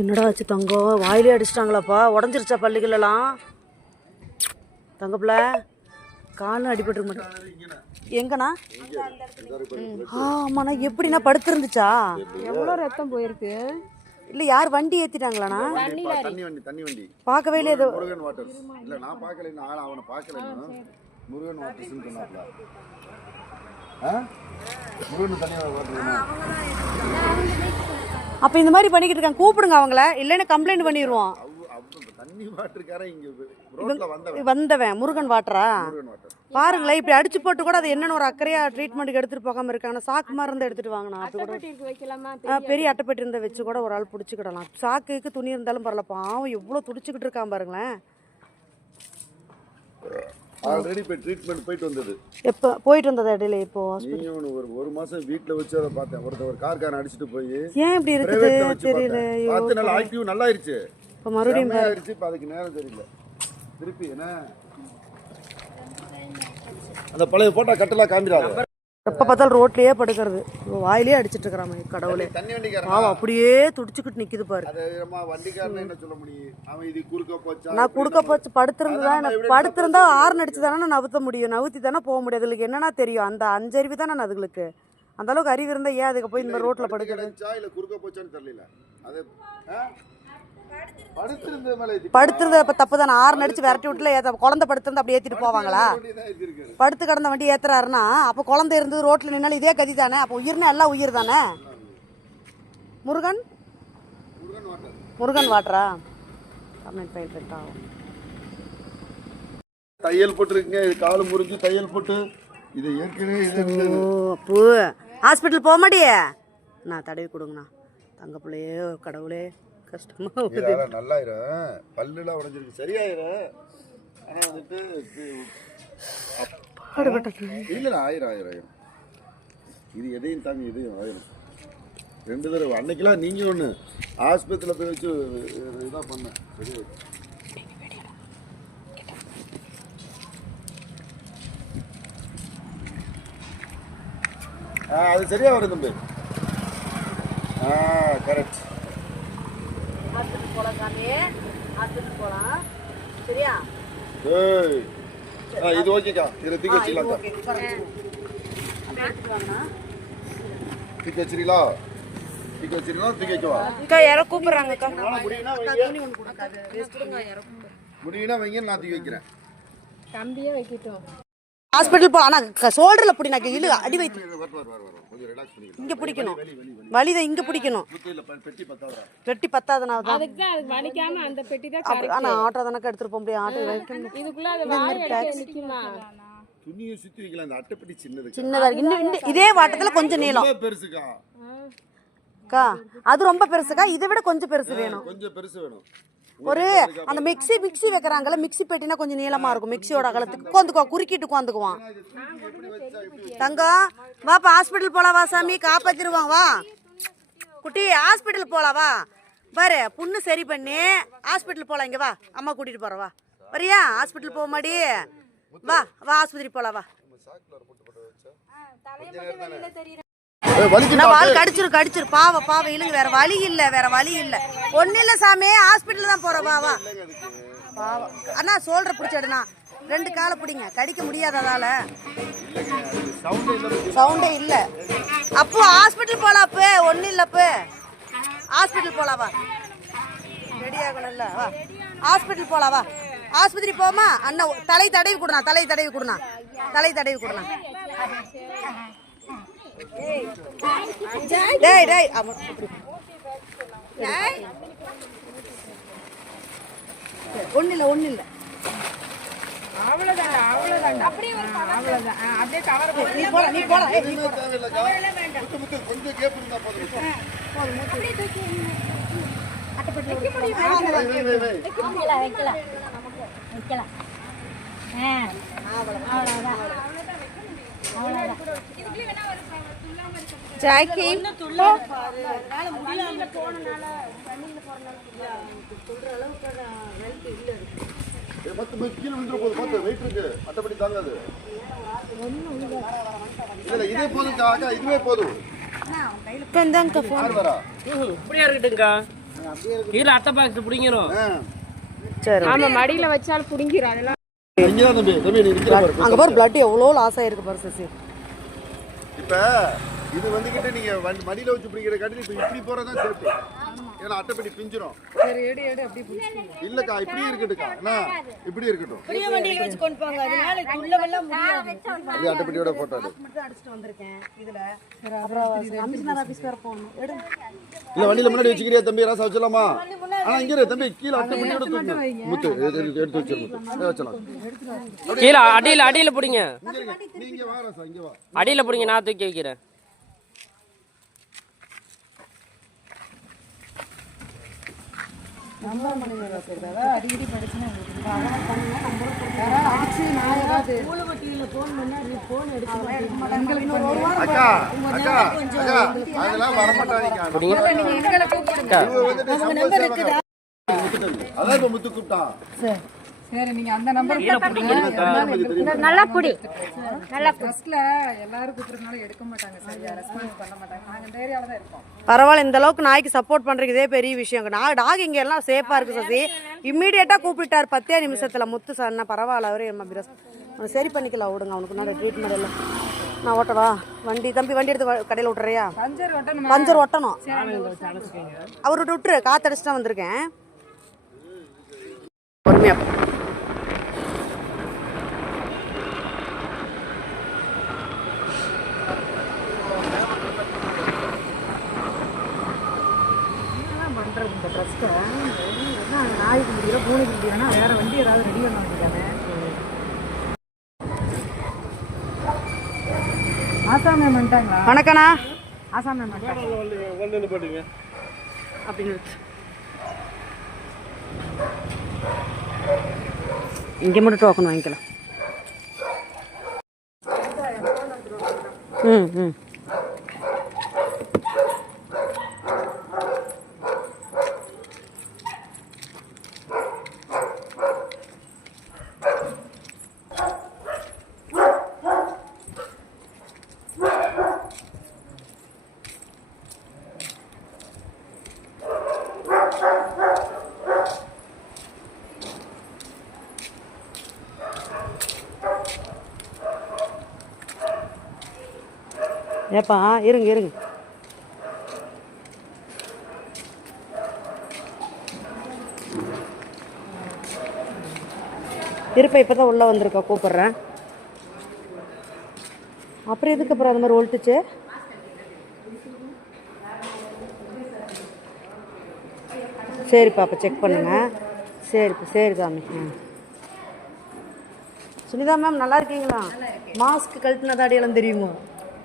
என்னடா ஆச்சு தங்கம் வாயிலே அடிச்சிட்டாங்களாப்பா? உடஞ்சிருச்சா பள்ளிகளெல்லாம்? தங்கப்பிள்ள காலும் அடிபட்டு மாட்டேன். எங்கண்ணா? ஆ ஆமாண்ணா. எப்படிண்ணா படுத்திருந்துச்சா? எவ்வளோ ரத்தம் போயிருக்கு? இல்லை யார் வண்டி ஏற்றிட்டாங்களாண்ணா தண்ணி வண்டி தண்ணி வண்டி. பார்க்கவே இல்லை ஏதோ முருகன் வாட்டர்ஸ் இல்ல நான் பார்க்கல இன்னும் ஆளை அவனை பார்க்கல முருகன் வாட்டர்ஸ்னு சொன்னாப்ல. ஆ முருகன் தண்ணி வாட்டர் அப்போ இந்த மாதிரி பண்ணிக்கிட்டு இருக்காங்க. கூப்பிடுங்க அவங்கள. இல்லைன்னு கம்ப்ளைண்ட் பண்ணிடுவோம் வந்தவன் முருகன் வாட்டரா? பாருங்களேன் இப்படி அடிச்சு போட்டு கூட அது என்னன்னு ஒரு அக்கறையா ட்ரீட்மெண்ட்டுக்கு எடுத்துட்டு போகாம இருக்காங்க சாக்கு மாதிரி இருந்தா எடுத்துட்டு வாங்கண்ணா. அது கூட பெரிய அட்டைப்பெட்டி இருந்தா வச்சு கூட ஒரு ஆள் பிடிச்சிக்கிடலாம். சாக்குக்கு துணி இருந்தாலும் பரவாயில்ல. பாவம் எவ்வளோ துடிச்சுக்கிட்டு இருக்கான் பாருங்களேன். ஆல்ரெடி போய் ட்ரீட்மெண்ட் போயிட்டு வந்தது. எப்போ போயிட்டு வந்தது இடையில இப்போ நீ ஒன்று ஒரு ஒரு மாசம் வீட்ல வச்சு அதை பார்த்தேன். ஒருத்தர் ஒரு கார்காரன் அடிச்சிட்டு போய் ஏன் இப்படி இருக்குது? தெரியல பார்த்து நல்லா ஆக்டிவ் நல்லா ஆயிருச்சு இப்போ மறுபடியும் ஆயிருச்சு. இப்போ அதுக்கு நேரம் தெரியல. திருப்பி என்ன? அந்த பழைய போட்டா கட்டலாம் காமிடாது எப்போ பார்த்தாலும் ரோட்லயே படுக்கிறது. வாயிலே அடிச்சிட்டு இருக்கிறான் கடவுளே. பாவம் அப்படியே துடிச்சுக்கிட்டு நிக்குது பாரு. முடியும்? குறுக்க போச்சா? நான் கொடுக்க போச்சு படுத்திருந்ததா எனக்கு படுத்திருந்தா ஆறு நடிச்சு தானே நவுத்த முடியும். நவுத்தி தானே போக முடியாது அதுக்கு என்னன்னா தெரியும். அந்த அஞ்சறிவு தானே அதுகளுக்கு. அந்த அளவுக்கு அறிவு இருந்தா ஏன் அதுக்கு போய் இந்த ரோட்ல படுக்கிறது? கிடைச்சா இல்ல குறுக்க போச்சான்னு தெரியல அது ஆ? படுத்திருந்த மேல ஏத்தி படுத்திருந்த இப்ப தப்பு தானே ஆறு நடிச்சு விரட்டி விட்டுல ஏத்த குழந்தை படுத்திருந்தா அப்படி ஏத்திட்டு போவாங்களா. படுத்து கிடந்த வண்டி ஏத்துறாருன்னா அப்ப குழந்தை இருந்து ரோட்ல நின்னாலும் இதே கதி தானே அப்ப உயிர்னா எல்லாம் உயிர் தானே? முருகன்? முருகன் வாட்டர். கமெண்ட் பண்ணிட்டு ஆகும் தையல் போட்டுருக்கீங்க. காலு முறிஞ்சு தையல் போட்டு இது ஏற்கனவே அப்போ. ஹாஸ்பிட்டல் போக மாட்டியே? நான் தடவி கொடுங்கண்ணா. தங்க பிள்ளையே கடவுளே. கஷ்டமா இது வருது நல்லாயிரும் பல்லுலாம் உடைஞ்சிருக்கு. சரியாயிரும் ஆனா வந்துட்டு பாடுபட்டது இல்ல ஆயிரம் ஆயிரம் ஆயிரம். இது எதையும் தாங்க இதையும் ஆயிரம். ரெண்டு தடவை அன்னைக்கெல்லாம் நீங்க ஒண்ணு ஆஸ்பத்திரியில போய் வச்சு இதாக பண்ணேன் சரி. ஆ அது சரியா வரும் தம்பி. ஆ கரெக்ட் போகலாம் சாமி. ஹாஸ்பிட்டல் போகலாம் சரியா? இது ஓகேக்கா. இதில் தூக்கி வாங்கண்ணா. தூக்கி வச்சிருக்கீங்களா? தூக்கி வச்சிருக்கீங்களா? தூக்கி வைக்கவா? அக்கா யாரோ கூப்பிடுறாங்கக்கா. ஆனா முடியும்னா வைங்க. நான் தூக்கி வைக்கிறேன். கம்பியே வைக்கட்டும். ஹாஸ்பிட்டல் போ ஆனா ஷோல்டர்ல பிடி நான் இழு அடி வைத்து. இங்க பிடிக்கணும். வலிதான் இங்க பிடிக்கணும். பெட்டி பத்தாதனால தான். அதுக்கு தான் அது வலிக்காம அந்த பெட்டி தான் அப்படி ஆனா ஆட்டோ தானக்கா எடுத்துட்டு போக முடியும். ஆட்டோ வைக்க முடியும். இதுக்குள்ள அது வாய் அடிக்க நிக்குமா துணியை சுத்தி வைக்கலாம். அந்த அட்டைப்பெட்டி சின்னது சின்னதா இருக்கு. இன்னும் இதே வாட்டத்துல கொஞ்சம் நீளம். பெருசுக்கா. அக்கா அது ரொம்ப பெருசுக்கா? இதை விட கொஞ்சம் பெருசு வேணும். கொஞ்சம் பெருசு வேணும். ஒரு அந்த மிக்ஸி மிக்ஸி வைக்கிறாங்கல்ல மிக்ஸி பெட்டினா கொஞ்சம் நீளமா இருக்கும் மிக்ஸியோட அகலத்துக்கு. உட்காந்துக்குவா குறுக்கிட்டு உட்காந்துக்குவான். தங்கம் வாப்பா ஹாஸ்பிட்டல் போலாம் வா சாமி. காப்பாத்திருவான் வா. குட்டி ஹாஸ்பிட்டல் போலாம் வா. பாரு புண்ணு சரி பண்ணி ஹாஸ்பிட்டல் போலாம். இங்க வா அம்மா கூட்டிட்டு போறேன் வா. வரியா? ஹாஸ்பிட்டல் போக மாடி வா வா ஆஸ்பத்திரி போலாம் வா. வால் கடிச்சிரு கடிச்சிரு. பாவ பாவ இழுங்க வேற வழி இல்ல வேற வழி இல்ல. ஒண்ணு இல்ல சாமி. ஹாஸ்பிட்டல் தான் போறோம் வா வா. பாவம் அண்ணா சோல்ற பிடிச்சடுண்ணா ரெண்டு காலை பிடிங்க. கடிக்க முடியாது அதால. சவுண்டே இல்ல. அப்போ ஹாஸ்பிட்டல் போலாம் அப்ப. ஒண்ணு இல்ல அப்ப. ஹாஸ்பிட்டல் போலாம் வா. ரெடி ஆகணும்ல வா. ஹாஸ்பிட்டல் போலாம் வா. ஆஸ்பத்திரி போமா? அண்ணா தலை தடவி கொடுண்ணா தலை தடவி கொடுண்ணா. தலை தடவி கொடுண்ணா. டேய் டேய் அவன் ஒன்றும் இல்லை ஒன்றும் இல்லை அவ்வளவுதான் அவ்வளவுதான் அப்படியே அவ்வளவுதான். ஆ, அப்படியே கவர் நீ போடா. நீ போடா. ஏய், நீ எதுவுமே தேவையில்லைக்கா. முத்து, முத்து, கொஞ்சம் கேப் இருந்தா போதும். வை, வை, வை, வை. வைக்கலாம் வைக்கலாம் வைக்கலாம் ஆ அவ்வளோதான் அவ்வளோதான் ஜாக்கி ஏய், பத்து பத்து கீழே விழுந்துற போகுது. பார்த்து வெயிட் இருக்கு. மற்றபடி தாங்காது. இல்ல இல்ல இதே போதும் அக்கா. இதுவே போதும். இப்படியா இருக்கட்டும்க்கா? கீழே அட்டை பாக்ஸ் பிடிங்கிறோம் ஆ. சரி ஆமா மடியில வச்சாலும் புடுங்கிரும். அதெல்லாம் இங்கதான் தம்பி தம்பி நீ நிக்கிற பாரு. அங்கே பாரு பிளட் எவ்வளோ லாஸ் ஆயிருக்கு பாரு சசி. இப்ப இது வந்துகிட்டு நீங்க மடியில வச்சு பிடிக்கிற காட்டி இப்ப இப்படி போறதான் சேஃப்டி. ஏன்னா அட்டைப்படி பிஞ்சிரும். இல்லக்கா இப்படி இருக்கட்டுக்கா என்ன இப்படி இருக்கட்டும். பெரிய வண்டியில் வச்சு கொண்டு போங்க. அதனால உள்ளவெல்லாம் முடியாது. அப்படியே அட்டைப்படியோட போட்டோ. அடிச்சுட்டு வந்திருக்கேன் இதுல. அப்புறம் கமிஷனர் இல்ல வண்டியில முன்னாடி வச்சுக்கிறியா தம்பி? ராசா வச்சலாமா ஆனா இங்க இரு, தம்பி. கீழே அட்டைப்படியோட தூக்கு. முத்து எடு- எடு- எடுத்து வச்சிரு முத்து. இதை வச்சலாம் கீழே அடியில் அடியில் பிடிங்க. இங்க இருங்க. நீ இங்க வா ராசா இங்க வா. அடியில் பிடிங்க நான் தூக்கி வைக்கிறேன். சம்பளம் சேவகா. அதான் இப்ப முத்து கூப்பிட்டான் சரி நீங்க அந்த நம்பர் நல்லா புடி. நல்லா ஃபர்ஸ்ட்ல எல்லாரும் கூப்பிடுறதுனால எடுக்க மாட்டாங்க சரியா ரெஸ்பான்ஸ் பண்ண மாட்டாங்க. நாங்க இந்த ஏரியால தான் இருக்கோம். பரவாயில்ல இந்த அளவுக்கு நாய்க்கு சப்போர்ட் பண்றதுக்கு இதே பெரிய விஷயம். நான் டாக் இங்க எல்லாம் சேஃபா இருக்கு சசி இம்மீடியட்டா கூப்பிட்டார். பத்தே நிமிஷத்துல முத்து சொன்னா பரவாயில்ல அவரே நம்ம சரி பண்ணிக்கலாம் விடுங்க அவனுக்கு நல்ல ட்ரீட்மெண்ட் எல்லாம். நான் ஓட்டவா? வண்டி தம்பி வண்டி எடுத்து வ- கடையில விட்டுறியா? பஞ்சர் ஒட்டணும்? அவர்கிட்ட விட்டுரு. காத்தடிச்சுட்டு வந்திருக்கேன். பொறுமையா இந்த ட்ரஸ்ட்டை நாய்க்கு முடியல பூனைக்கு முடியலன்னா வேற வண்டி ஏதாவது ரெடி பண்ண வேண்டியதானே? ஆசாம் மேம் வந்துட்டாங்களா? வணக்கண்ணா. ஆசாம் மேம் வந்துட்டாங்க. அப்படின்னு. இங்கே மட்டும் டோக்கன் வாங்கிக்கலாம். ம் ம். ஏப்பா இருங்க இருங்க. இருப்பா இப்போ தான் உள்ளே வந்திருக்கா கூப்பிட்றேன். அப்புறம் எதுக்கு அப்புறம் அது மாதிரி ஒழிட்டுச்சு சரிப்பா அப்போ செக் பண்ணுங்க. சரிப்பா சரி சாமி. ம் சுனிதா மேம் நல்லா இருக்கீங்களா? மாஸ்க் கழட்டினது அடையாளம் தெரியுமா?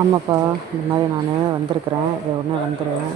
ஆமாப்பா இந்த மாதிரி நான் வந்திருக்கிறேன். இது உடனே வந்துடுவேன்